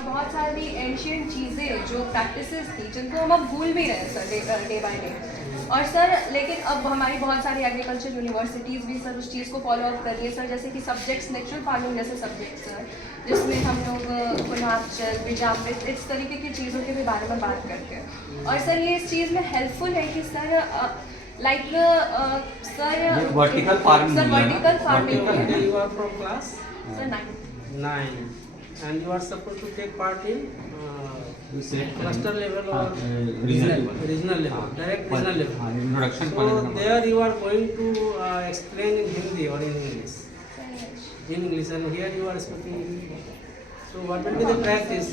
और बहुत सारी एंशियंट चीज़ें जो प्रैक्टिसेस थी जिनको हम अब भूल भी रहे हैं सर डे बाय डे। और सर लेकिन अब हमारी बहुत सारी एग्रीकल्चर यूनिवर्सिटीज़ भी सर उस चीज़ को फॉलो अप कर रही है सर, जैसे कि सब्जेक्ट्स नेचुरल फार्मिंग जैसे सब्जेक्ट्स सर, जिसमें हम लोग पुनाचल बीजामृत इस तरीके की चीज़ों के भी बारे में बात करते हैं। और सर ये इस चीज़ में हेल्पफुल है कि sir like sir vertical farming You are from class sir 9 and you are supposed to take part in cluster level or regional level, direct regional level. Introduction. So there you are going to explain in Hindi or in English. In English, and here you are speaking English. So what will be the practice?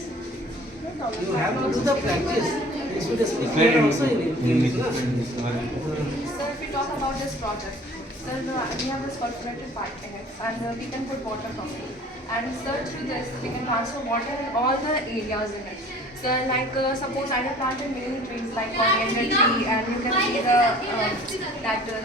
You have to do the practice. You should speak here also in English. Sir, if we talk about this project, sir, we have this perforated pipe in it, and we can put water from it. And sir, through this, we can transfer water in all the areas in it. Sir, like suppose I have planted many trees like coriander tree, and you can see the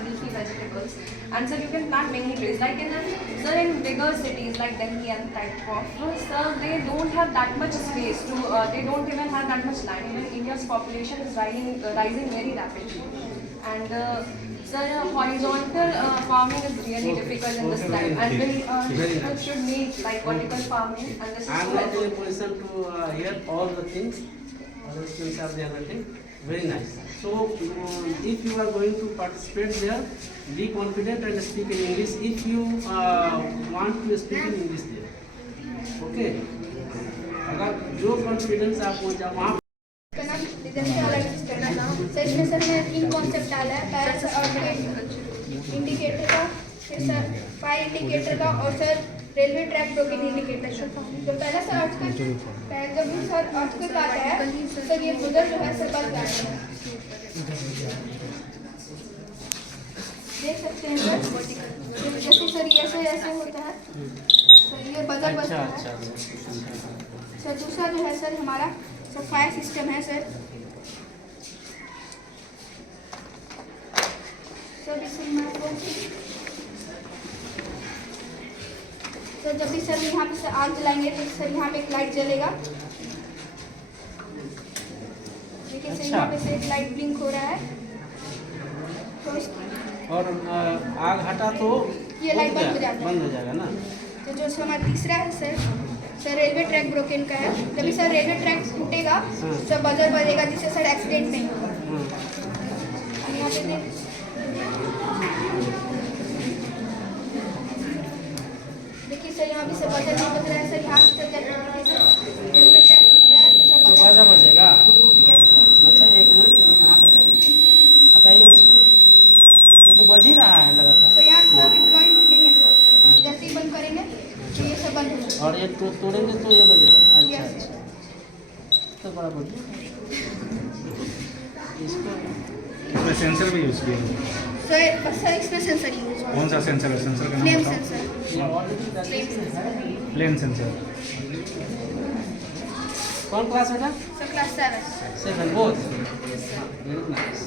leafy vegetables. And sir, you can plant many trees. Like in bigger cities like Delhi and type of, sir, they don't have that much space to. They don't even have that much land. Even India's population is rising very rapidly. And sir, horizontal farming is really difficult in this time, and we should need like vertical farming, and this is I am so not in a helpful. position to hear all the things. Other students are there, nothing. Very nice. So, if you are going to participate there, be confident and speak in English. If you want to speak in English there, okay? अगर जो confidence आपको जब वहाँ sir इसमें sir मैं 3 concept डाला है, पैरस और इंडिकेटर का, फिर सर फायर इंडिकेटर का, और sir railway track broken indicator का। तो पहला सर आर्टिकल, जब भी सर आर्टिकल आता है सर ये गुजर जो है सर बस जाता है, देख सकते हैं सर। जैसे सर ये ऐसे होता है सर, ये बजर बजता है सर। दूसरा जो है सर हमारा सर फायर सिस्टम है सर। सर जब भी सर यहाँ पे सर आग जलाएंगे तो सर यहाँ पे एक लाइट जलेगा, देखिए सर यहाँ पे से एक लाइट ब्लिंक हो रहा है। तो और आग हटा तो ये लाइट बंद हो जाएगा ना। तो जो हमारा तीसरा है सर रेलवे ट्रैक ब्रोकन का है। जब भी सर रेलवे ट्रैक टूटेगा सर बजर बजेगा, जिससे सर एक्सीडेंट नहीं होगा। यहाँ पे देखिए सर यहाँ भी सर बजर नहीं बज रहा है सर, यहाँ से रेलवे ट्रैक टूट रहा है तो सर बाजा बजेगा। Yes sir. अच्छा एक मिनट हटाइए उसको, ये तो बज ही रहा है लगातार। सर यहाँ सर ड्राइंग नहीं है सर, जैसे ही बंद करेंगे तो ये सब बंद हो जाएगा। और ये तोड़ेंगे तो ये बजेगा। अच्छा Yes. अच्छा, तो बड़ा बजे इसको इसमें सेंसर भी यूज़ किया है। सर इसमें सेंसर यूज हुआ कौन सा सेंसर है? सेंसर का फ्लेम नाम बताओ। सेंसर। ये ऑलरेडी प्लेन सेंसर। कौन क्लास बेटा? Sir class 7। 7 both. Very nice.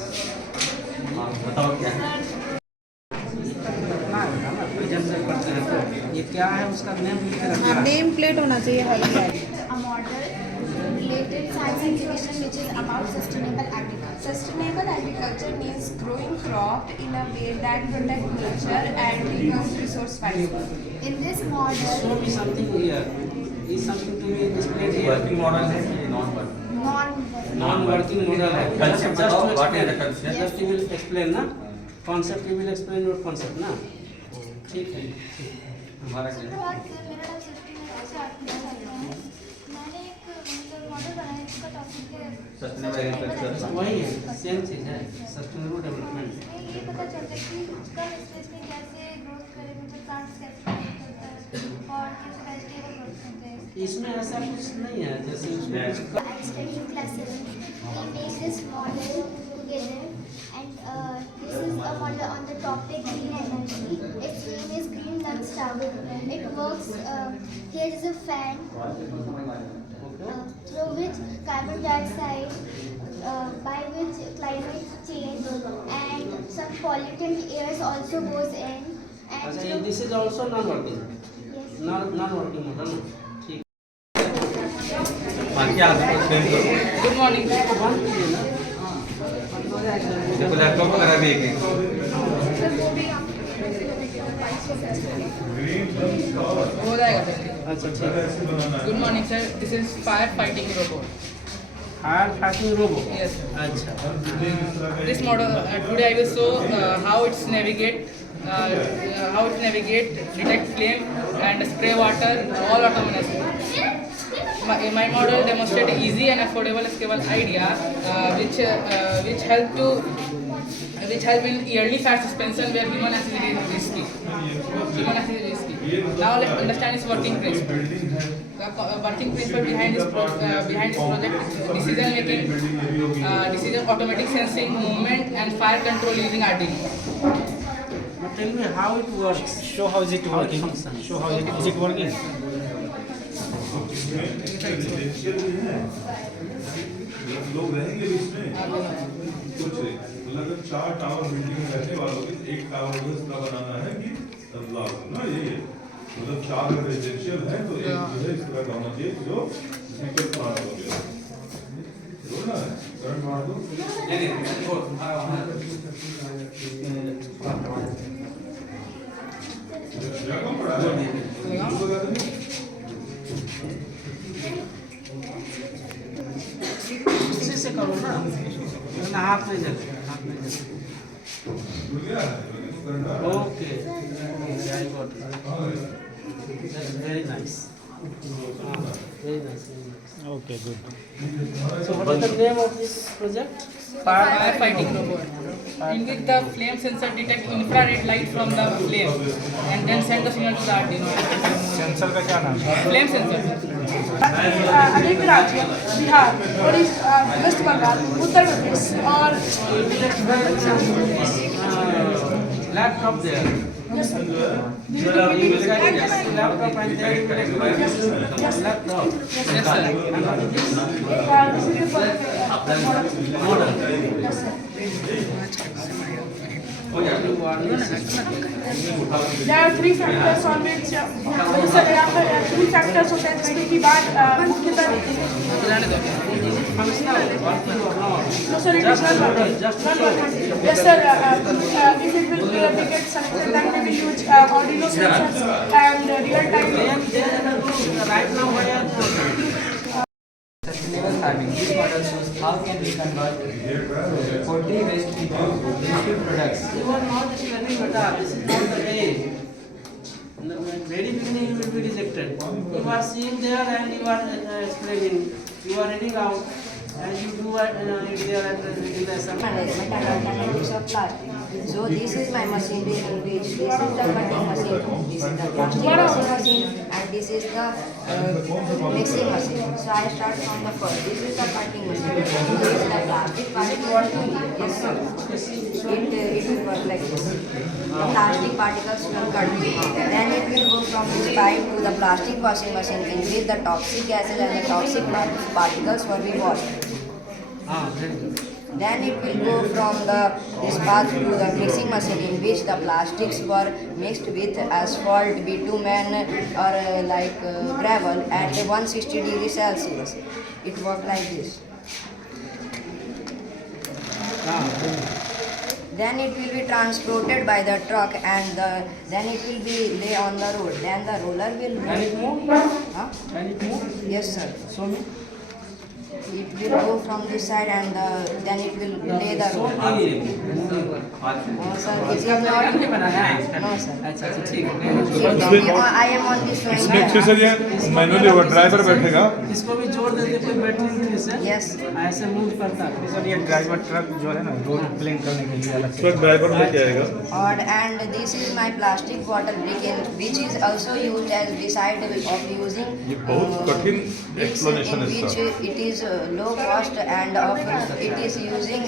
बताओ क्या है? ये क्या है उसका नेम लिख के रखना है। नेम प्लेट होना चाहिए हर जगह। A model related science education which is about sustainable agriculture. Sustainable agriculture means growing crop in a way that protect nature and use resource wisely. In this model, Show me something here. Is something to be displayed here. Working model है कि non working? non-working. Non-working model है। Concept Just बताओ, to what is the explain. concept? Just you will explain ना। Concept you will explain your concept ना। ठीक है। हमारा क्या? मेरा नाम मैंने एक मॉडल बनाया जिसका टॉपिक है सस्टेनेबल एग्रीकल्चर। वही है, सेम चीज़ है, सस्टेनेबल डेवलपमेंट। ये पता चलता है कि कम स्पेस में कैसे ग्रोथ करें, मतलब प्लांट्स कैसे ग्रोथ करता है और कैसे वेजिटेबल ग्रोथ करते हैं। इसमें ऐसा कुछ नहीं है, जैसे उसमें कुछ I study in class 7. We make this model together, and this is a model on the topic green energy. Its name is Green Lungs Tower. It works. Here is a fan through which carbon dioxide, by which climate change and some pollutant airs also goes in. And अच्छा, this is also non-working. yes. Non-working model. ठीक। बाकी आगे कुछ same करो good morning देखो laptop वगैरह भी एक है सर वो भी आप हो जाएगा सर अच्छा ठीक है good morning sir this is fire fighting robot fire fighting robo yes अच्छा this model today I will show how it's navigate detect flame and spray water all autonomously. My model demonstrate easy and affordable scalable idea which help in yearly fast suspension where human access is risky. Now let's understand its working principle. The working principle behind this project is decision making, automatic sensing, movement, and fire control using Arduino. But tell me how it works. Show how is it working. functions. Show how is it working. लोग रहेंगे भी इसमें कुछ मतलब 4 tower building में रहने वालों की एक टावर को इसका बनाना है कि बदलाव ना ये मतलब 4 रेजिडेंशियल है तो एक जो है इस तरह का होना चाहिए जो स्पीकर प्लांट हो गया ना करंट मार दो नहीं छोड़ तुम्हारा वहां कम पड़ा है इसी से करो ना वरना हाथ में जले जुड़ गया है current okay very good very nice very nice. Okay, good. So what is the name of this project? Fire fighting robot. In which the flame sensor detect infrared light from the flame and then send the signal to the Arduino. Sensor का क्या नाम है? Flame sensor. अनेक राज्य Bihar Orissa waste Bengal Uttar Pradesh और Laptop there. yes, sir. You will carry this laptop and there you will explain laptop. Yes sir. This is the Model. yes, sir. There are 3 factors on which so there are 3 factors होते हैं जिसमें की बात मुख्यतः Functional working or not? no sir it is not working. Just Not working. Yes sir, if it will get selected then we will use Arduino sensors and real time. Right now what are sustainable farming. This model shows how can we convert poultry waste into useful products. you are not explaining beta. This is not the way. In the very beginning you will be rejected. You are seeing there and you are explaining. You are reading out and you do it there and in the assembly. Management and alternatives of plastic. So this is my machinery in which this is the cutting machine, this is the plastic machine, and this is the mixing machine. So I start from the first. This is the cutting machine. This is the plastic particles. Yes, sir. It will work like this. The plastic particles will cut. Then it will go from this pipe to the plastic washing machine in which the toxic gases and the toxic particles will be washed. Very good. Then it will go from this path to the mixing machine in which the plastics were mixed with asphalt, bitumen or gravel at 160 degrees Celsius. It works like this. Then it will be transported by the truck and then it will be lay on the road. Then the roller will Can it move? Huh? Can it move? Yes sir. Show me. It will go from this side and then it will lay the road. Show me. No sir, it is इसका not. diagram नहीं बनाना है? No sir. अच्छा अच्छा ठीक है I am on this one. इसमें अच्छे से ये मैनुअली होगा ड्राइवर बैठेगा इसको भी जोड़ देते कोई बैटरी नहीं से Yes. ऐसे मूव करता है सर ये ड्राइवर ट्रक जो है ना रोड प्लेन करने के लिए अलग से इसमें ड्राइवर लेके आएगा And this is my plastic bottle brick which is also used as beside of using. ये बहुत कठिन bricks explanation in है which इसका it is low cost and of it is using.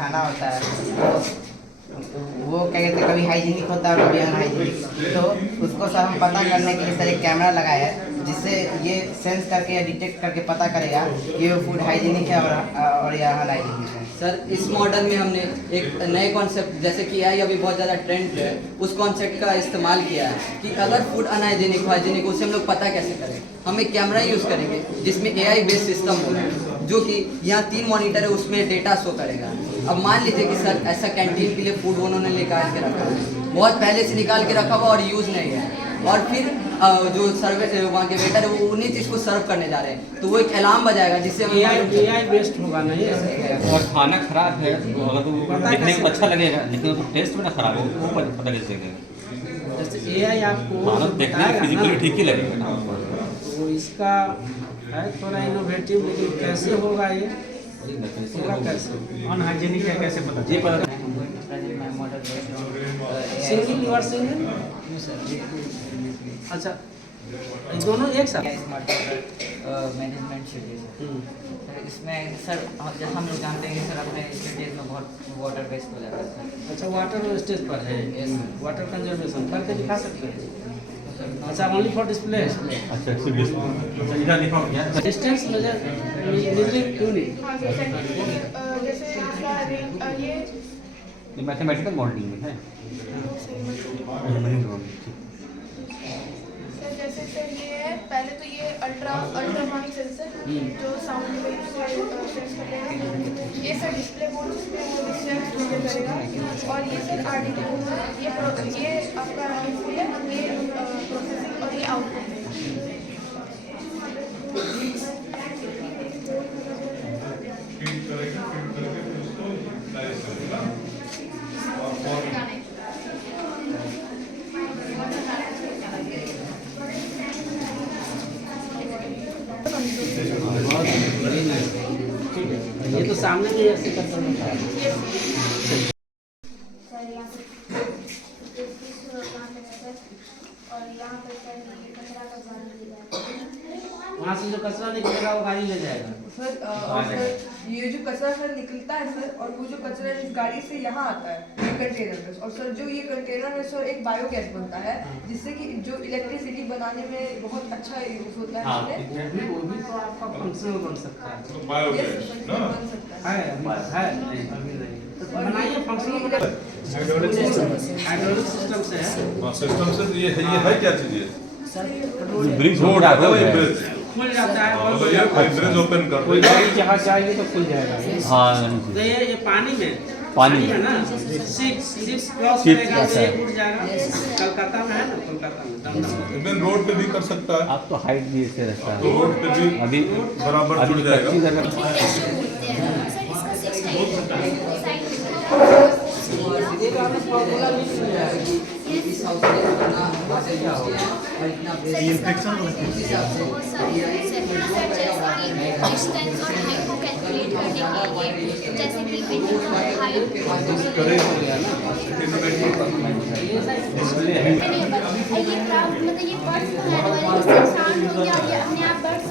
खाना होता है वो क्या कहते हैं कभी कभी हाइजीनिक होता है और कभी अनहाइजीनिक। तो उसको सर हम पता करने के लिए सर एक कैमरा लगाया है, जिससे ये सेंस करके या डिटेक्ट करके पता करेगा कि वो फूड हाइजीनिक है और या अनहाइजीनिक है। सर इस मॉडल में हमने एक नए कॉन्सेप्ट, जैसे कि AI अभी बहुत ज़्यादा ट्रेंड है, उस कॉन्सेप्ट का इस्तेमाल किया है कि अगर फूड अनहाइजीनिक हाइजीनिक उसे हम लोग पता कैसे करें। हम एक कैमरा यूज़ करेंगे जिसमें AI बेस्ड सिस्टम होगा, जो कि यहाँ 3 मॉनिटर है, उसमें डेटा शो करेगा। अब मान लीजिए कि सर ऐसा कैंटीन के लिए फूड उन्होंने निकाल के रखा है, बहुत पहले से निकाल के रखा हुआ और यूज़ नहीं है, और फिर जो सर्विस वहाँ के वेटर है वो उन्हीं चीज़ को सर्व करने जा रहे हैं, तो वो एक अलार्म बजाएगा जिससे AI बेस्ड होगा नहीं है। और खाना खराब है तो अगर तो देखने को अच्छा लगेगा, लेकिन उसको टेस्ट में ना खराब हो वो पता कैसे चलेगा। जैसे AI आपको खाना देखने में फिजिकली ठीक ही लगेगा ना। तो इसका है थोड़ा इनोवेटिव, लेकिन कैसे होगा ये होगा कैसे अनहाइजीनिक है कैसे पता ये पता सिंगिंग यू आर सिंगिंग। अच्छा ये दोनों एक साथ मैनेजमेंट शेड्यूल सर, इसमें सर जैसे हम लोग जानते हैं कि सर अपने स्टेट में बहुत वाटर वेस्ट हो जाता है। अच्छा वाटर स्टेज पर है, वाटर कंजर्वेशन करके दिखा सकते हैं। अच्छा ओनली फॉर डिस्प्ले। अच्छा इधर लिखा गया डिस्टेंस मेजर मेजरिंग यूनिट। हाँ सर, जैसे इसका ये मैथमेटिकल मॉडलिंग में है। सर जैसे सर ये है, पहले तो ये अल्ट्रासोनिक सेंसर जो साउंड वेव से सेंस करेगा। ये सर डिस्प्ले बोर्ड जिसमें वो डिस्टेंस मेजर करेगा, और ये सर आर्टिकल ये आपका डिस्प्ले, ये प्रोसेसिंग और ये आउटपुट है। ये तो सामने में ऐसे करता है। वहाँ से जो कचरा निकलेगा वो गाड़ी ले जाएगा सर। और सर ये जो कचरा सर निकलता है सर, और वो जो कचरा इस गाड़ी से यहाँ आता है कंटेनर में, और सर जो ये कंटेनर है सर एक बायोगैस बनता है, जिससे कि जो इलेक्ट्रिसिटी बनाने में बहुत अच्छा यूज होता है। वो भी तो आपका फंक्शनल बन सकता है। बायोगैस ना है अभी नहीं तो बनाइए फंक्शनल। हाइड्रोलिक सिस्टम से है। सिस्टम से ये है क्या चीज है? ब्रिज रोड है वो ब्रिज खुल जाता है और ये ब्रिज ओपन कर कोई गाड़ी जहाँ जाएगी तो खुल जाएगा। हाँ तो ये पानी में पानी है ना, 6 क्रॉस करेगा तो ये उड़ जाएगा। कलकत्ता में है ना, कोलकाता में दमदम इवन रोड पे भी कर सकता है। आप तो हाइट भी इससे रहता तो रोड पे भी अभी बराबर जुड़ जाएगा। डिस्टेंस और हाइट को कैलकुलेट करने के लिए, जैसे कि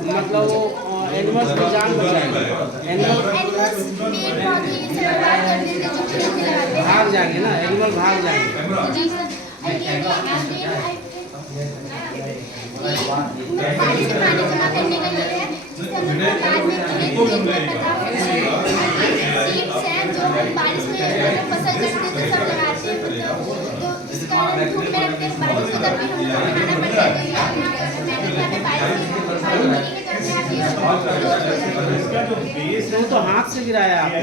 मतलब वो एनिमल्स की जान बचाएगा। भाग जाएंगे ना, एनिमल भाग जाएंगे। पानी से पानी जमा करने का ये है, जिससे हम लोग बाद में सीड्स हैं जो हम बारिश में फसल कटते तो सब लगाते हैं, तो इसका धूप में रखते हैं, बारिश के दर भी हम लोग बनाना पड़ता है। मैंने क्या है पानी गिरी के चलते वो तो हाथ से गिराया आपने।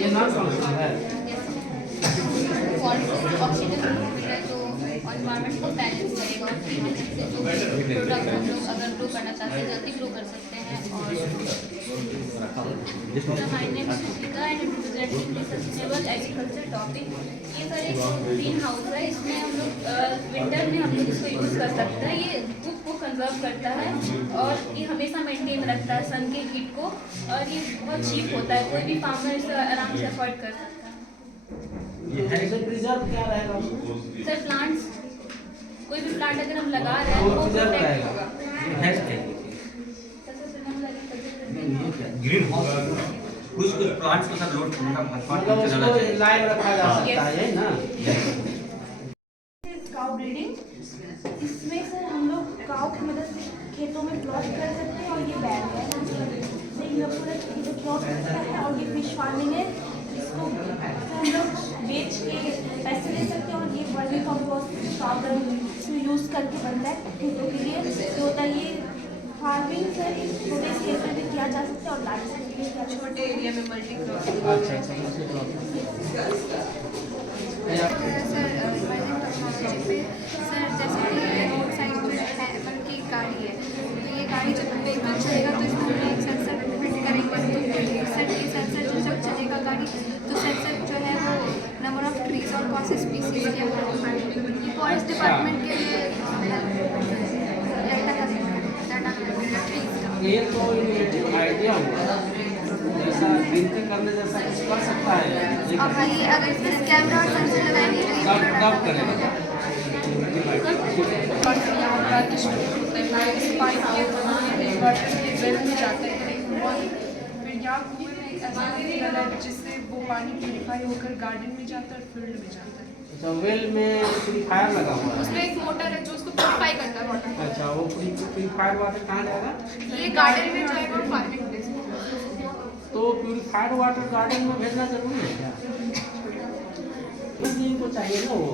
ये नॉन फंक्शनल है। ऑक्सीजन तो एनवायरनमेंट को बैलेंस करेगा, अगर ग्रो करना चाहते हैं जल्दी ग्रो कर सकते हैं। My name is Shrutika and representing the sustainable agriculture topic. ये सर एक ग्रीन हाउस है, इसमें हम लोग विंटर में हम लोग इसको यूज़ कर सकते हैं। ये धूप को कंजर्व करता है और ये हमेशा मेंटेन रखता है सन के हीट को, और ये बहुत चीप होता है, कोई भी फार्मर इसे आराम से अफोर्ड कर सकता है। प्रिजर्व क्या रहेगा? सर प्लांट्स, कोई भी प्लांट अगर हम लगा रहे हैं वो प्रोटेक्ट होगा। ग्रीन कुछ प्लांट्स को सर लोड मतलब उसको लाइव रखा जा सकता है ना। काउ ब्रीडिंग, इसमें सर हम लोग काउ की मदद से खेतों में प्लॉट कर सकते हैं, और ये बैग है ये पूरा प्लॉट करता है, और ये फिश फार्मिंग है, इसको हम लोग बेच के पैसे ले सकते हैं, और ये वर्मी कंपोस्ट पाउडर इसमें यूज़ करके बनता है खेतों के लिए जो होता है। ये फार्मिंग सर एक छोटे स्केल पर भी किया जा सकता है और लार्ज स्केल पे किया छोटे एरिया में multi crop. Sir emerging technology पे सर जैसे कि रोड साइड पर मतलब की गाड़ी है, तो ये गाड़ी जब व्हीकल चलेगा तो इसमें हम एक सेंसर फिट करेंगे, तो सर ये सेंसर जब चलेगा गाड़ी तो सेंसर जो है वो नंबर ऑफ ट्रीज और कौन से स्पीसीज के ये फॉरेस्ट डिपार्टमेंट के लिए ये तो इनोवेटिव आइडिया हुआ, जैसा गिनती करने जैसा कुछ कर सकता है। और भाई अगर इसमें कैमरा और सेंसर लगाएंगे तो कब करेगा? फिर यहाँ कुएं में ऐसा है जिससे वो पानी प्यूरिफाई होकर गार्डन में जाता है और फील्ड में जाता है। अच्छा, वेल में प्यूरीफायर लगा हुआ है। उसमें एक मोटर है जो उसको प्यूरिफाई करता है वाटर। अच्छा, वो प्यूरीफायर वाटर कहाँ जाएगा? ये गार्डन में जाएगा और फार्मिंग प्लेस में। तो प्यूरीफायर वाटर गार्डन में भेजना जरूरी है क्या? को चाहिए ना वो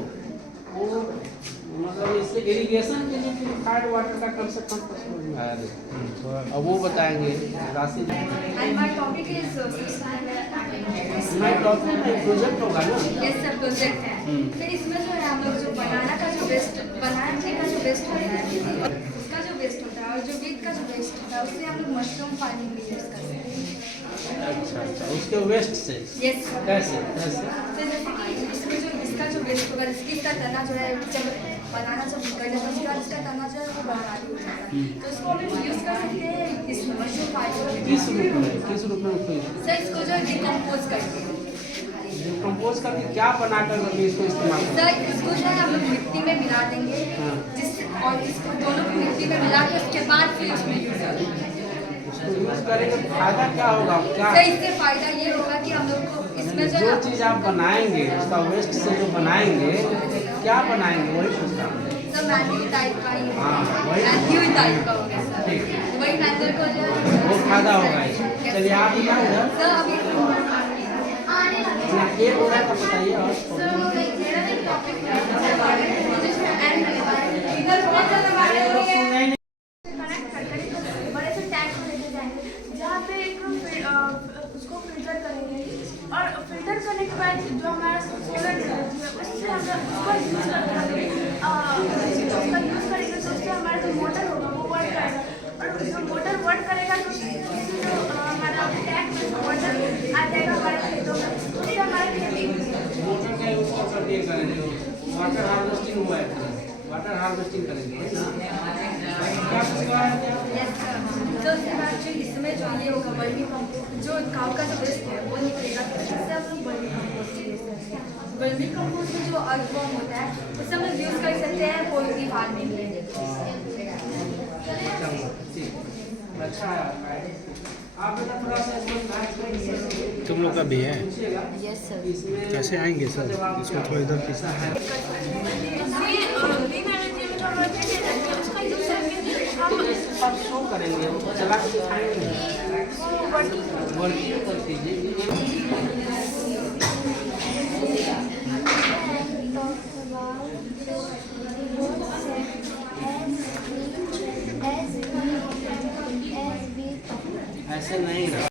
मतलब इससे इरिगेशन के लिए प्यूरीफायर वाटर का कंसेप्ट समझ में आया। अब वो बताएंगे राशि। My topic is My topic में प्रोजेक्ट होगा ना? यस सर, प्रोजेक्ट है। तो इसमें जो है हम लोग जो बनाना का जो वेस्ट होता है उसका जो वेस्ट होता है और जो वीट का जो वेस्ट होता है उससे हम लोग मशरूम फार्मिंग में यूज़ करते हैं। अच्छा, उसके वेस्ट से? यस कैसे? तो जैसे कि इसमें जो इसका जो वेस्ट होगा, इसका तना जो है जब बनाना जब निकल जाता है उसके बाद इसका तना जो है वो बर्बाद हो जाता है, तो इसको हम लोग यूज़ कर सकते हैं इस मशरूम फार्मिंग में। किस रूप में सर इसको जो डिकम्पोज करके कंपोज करके क्या बनाकर इसको इस्तेमाल करें? सर इसको जो है हम लोग मिट्टी में मिला देंगे, जिससे और इसको दोनों को मिट्टी में मिला के उसके बाद फिर उसमें यूज़ करेंगे। उसको यूज़ करेंगे तो फायदा क्या होगा? क्या सर इससे फायदा ये होगा कि हम लोग को इसमें जो चीज़ आप बनाएंगे उसका वेस्ट से जो बनाएंगे क्या बनाएंगे वही पूछता हूँ। सर मैन्यूर टाइप का ही वही मैन्यूर टाइप का होगा सर, वही मैन्यूर को जो है वो फायदा होगा इसमें। चलिए आप क्या होगा सर अभी एक होगा तो बताइए। और बड़े से टैंक में लेके जाएंगे जहाँ पे एक उसको फिल्टर करेंगे, और फिल्टर करने के बाद जो हमारा सोलर एनर्जी है उससे हम उसका यूज़ करेंगे तो उससे हमारा जो मोटर होगा वो वर्क करेगा, और जो मोटर वर्क करेगा तो उससे जो हमारा टैंक में वाटर आ जाएगा हमारे खेतों में, उससे हमारा खेती वाटर हार्वेस्टिंग हुआ है, वाटर हार्वेस्टिंग करेंगे। तो उसके बाद फिर इसमें जो ये होगा वर्मी कंपोस्ट, जो काऊ का जो वेस्ट है वो निकलेगा, इससे हम लोग वर्मी कंपोस्ट यूज़ करते हैं। वर्मी कंपोस्ट में जो अर्थवॉर्म होता है उससे हम लोग यूज़ कर सकते हैं पोल्ट्री फार्मिंग में। अच्छा, आप बेटा थोड़ा सा तुम लोग का भी है? Yes sir. कैसे आएंगे सर? इसको थोड़ा इधर खींचा है। सब शो करेंगे, चला के दिखाएंगे, वर्किंग कर दीजिए। ऐसे नहीं रहा।